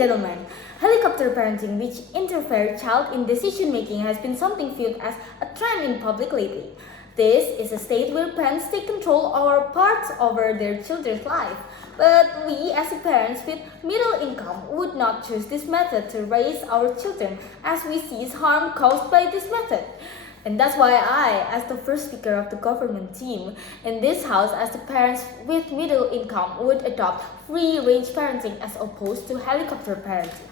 and gentlemen, helicopter parenting, which interferes child in decision making, has been something viewed as a trend in public lately. This is a state where parents take control or parts over their children's life. But we, as parents with middle income, would not choose this method to raise our children, as we see harm caused by this method. And that's why I, as the first speaker of the government team in this house, as the parents with middle income, would adopt free-range parenting as opposed to helicopter parenting.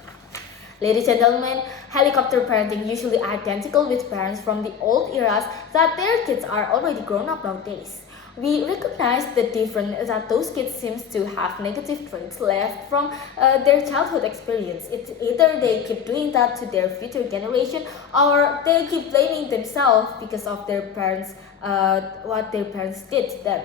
Ladies and gentlemen, helicopter parenting usually identical with parents from the old eras that their kids are already grown up nowadays. We recognize the difference that those kids seem to have negative traits left from their childhood experience. It's either they keep doing that to their future generation or they keep blaming themselves because of their parents, what their parents did to them.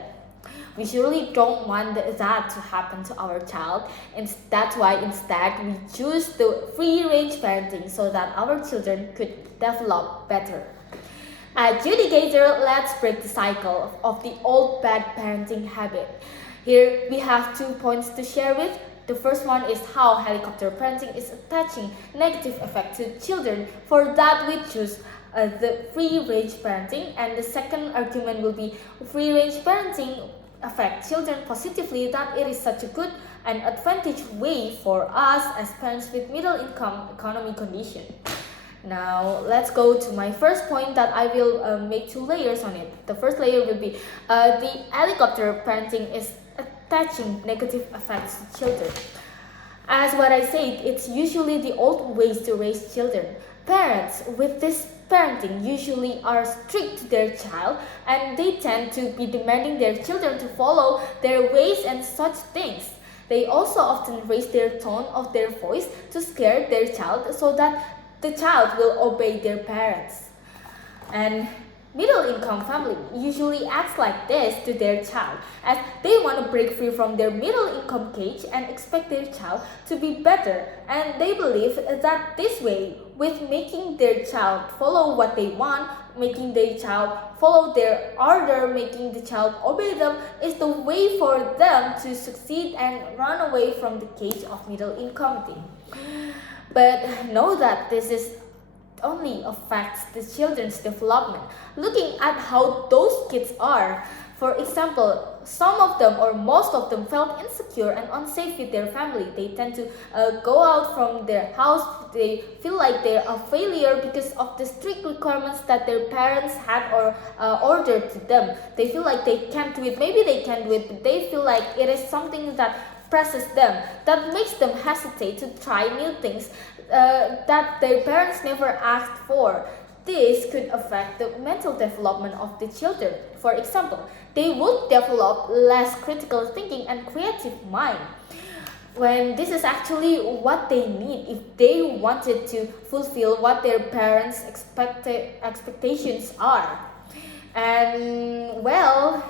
We surely don't want that to happen to our child, and that's why instead we choose the free-range parenting so that our children could develop better. Adjudicator, let's break the cycle of the old bad parenting habit. Here we have 2 points to share with. The first one is how helicopter parenting is attaching negative effect to children. For that we choose the free-range parenting, and the second argument will be free-range parenting affect children positively, that it is such a good and advantage way for us as parents with middle income economy condition. Now let's go to my first point that I will make 2 layers on it. The first layer will be the helicopter parenting is attaching negative effects to children. As what I said, it's usually the old ways to raise children. Parents with this parenting usually are strict to their child, and they tend to be demanding their children to follow their ways and such things. They also often raise their tone of their voice to scare their child so that the child will obey their parents. And middle-income family usually acts like this to their child, as they want to break free from their middle-income cage and expect their child to be better, and they believe that this way, with making their child follow what they want, making their child follow their order, making the child obey them, is the way for them to succeed and run away from the cage of middle-income thing. But know that this is only affects the children's development. Looking at how those kids are, for example, some of them or most of them felt insecure and unsafe with their family. They tend to go out from their house. They feel like they're a failure because of the strict requirements that their parents had or ordered to them. They feel like they can't do it. Maybe they can do it, but they feel like it is something that presses them, that makes them hesitate to try new things that their parents never asked for. This could affect the mental development of the children. For example, they would develop less critical thinking and creative mind, when this is actually what they need if they wanted to fulfill what their parents' expectations are. And well,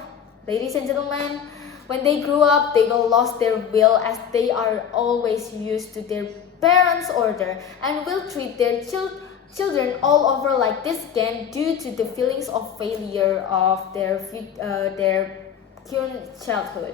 ladies and gentlemen, when they grew up, they will lose their will, as they are always used to their parents' order and will treat their children all over like this again due to the feelings of failure of their current childhood.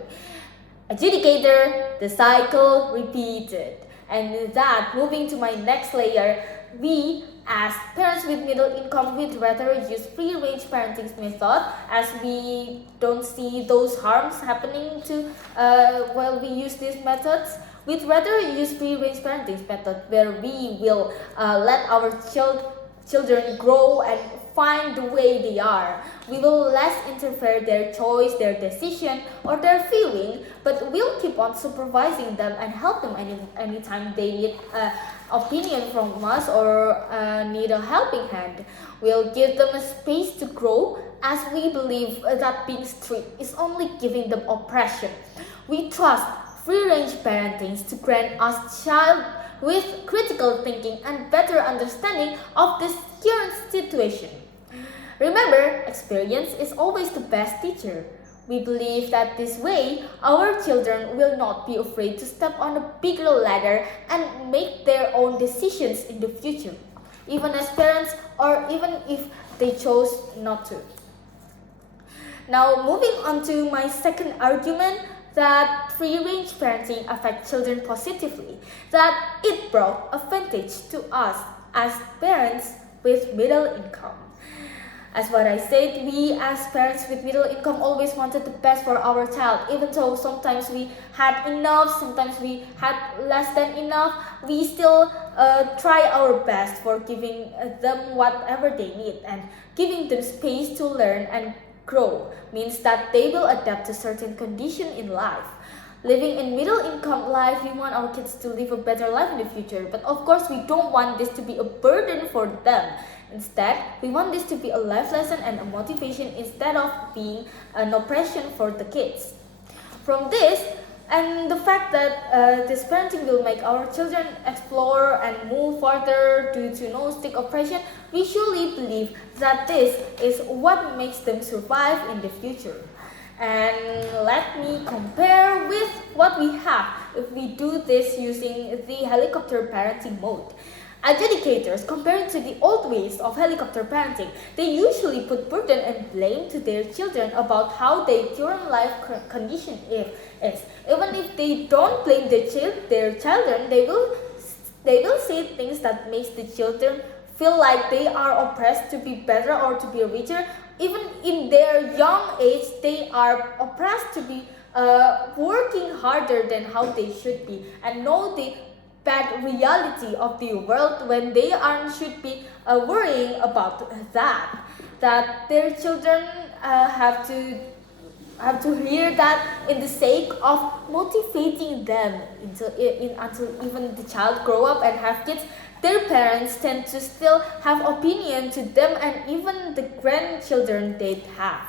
Adjudicator, the cycle repeated. And with that, moving to my next layer, we as parents with middle income would rather use free-range parenting method, as we don't see those harms happening to while we use these methods. We'd rather use free-range parenting method, where we will let our children grow and find the way they are. We will less interfere their choice, their decision, or their feeling, but we'll keep on supervising them and help them anytime they need opinion from us or need a helping hand. We'll give them a space to grow, as we believe that being strict is only giving them oppression. We trust free-range parenting to grant us child with critical thinking and better understanding of this current situation. Remember, experience is always the best teacher. We believe that this way, our children will not be afraid to step on a bigger ladder and make their own decisions in the future, even as parents or even if they chose not to. Now, moving on to my second argument, that free-range parenting affects children positively, that it brought advantage to us as parents with middle income. As what I said, we as parents with middle income always wanted the best for our child. Even though sometimes we had enough, sometimes we had less than enough, we still try our best for giving them whatever they need, and giving them space to learn and grow means that they will adapt to certain condition in life. Living in middle income life, we want our kids to live a better life in the future, but of course we don't want this to be a burden for them. Instead, we want this to be a life lesson and a motivation instead of being an oppression for the kids. From this, and the fact that this parenting will make our children explore and move further due to no strict oppression, we surely believe that this is what makes them survive in the future. And let me compare with what we have if we do this using the helicopter parenting mode. As educators, compared to the old ways of helicopter parenting, they usually put burden and blame to their children about how their current life condition is. Even if they don't blame their children, they will say things that makes the children feel like they are oppressed to be better or to be richer. Even in their young age, they are oppressed to be working harder than how they should be, and know the bad reality of the world when they should be worrying about that their children have to hear that in the sake of motivating them until even the child grow up and have kids. Their parents tend to still have opinion to them and even the grandchildren they have.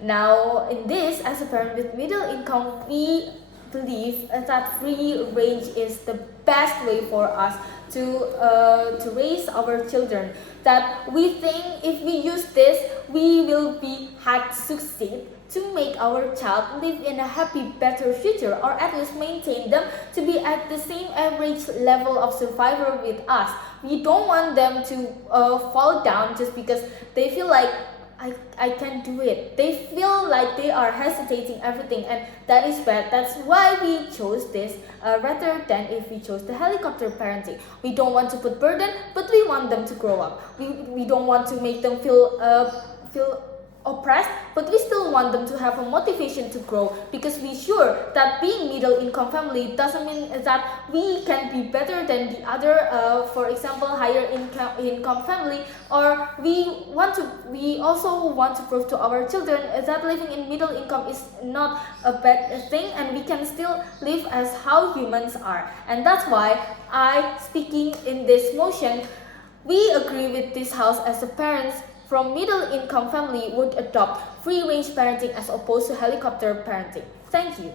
Now, in this, as a parent with middle income, we believe that free range is the best way for us to raise our children. That we think if we use this, we will be had succeed to make our child live in a happy, better future, or at least maintain them to be at the same average level of survival with us. We don't want them to fall down just because they feel like I can't do it. They feel like they are hesitating everything, and that is bad. That's why we chose this rather than if we chose the helicopter parenting. We don't want to put burden, but we want them to grow up. We don't want to make them feel oppressed, but we still want them to have a motivation to grow, because we sure that being middle income family doesn't mean that we can be better than the other for example higher income family, or we also want to prove to our children that living in middle income is not a bad thing, and we can still live as how humans are. And that's why speaking in this motion, we agree with this house as the parents from middle income family would adopt free range parenting as opposed to helicopter parenting. Thank you.